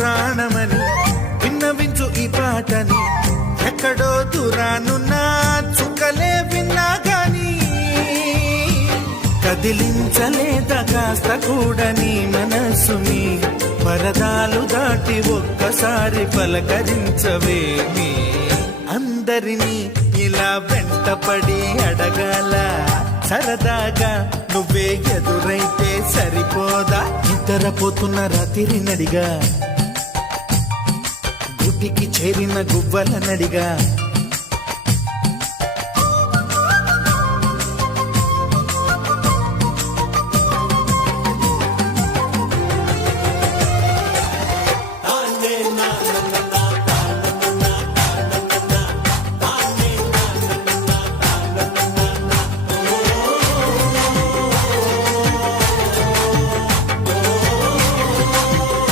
ప్రాణమని విన్నవించు ఈ పాటని ఎక్కడో దూరానున్నా చుక్కలే విన్నా గాని కదిలించలేదా కాస్త కూడా నీ మనసుని పరదాలు దాటి ఒక్కసారి పలకరించవేమి అందరినీ ఇలా వెంటపడి అడగాల సరదాగా నువ్వే ఎదురైతే సరిపోదా నిద్రపోతున్న రాత్రి నడిగా గుడికి చేరిన గువ్వల నడిగా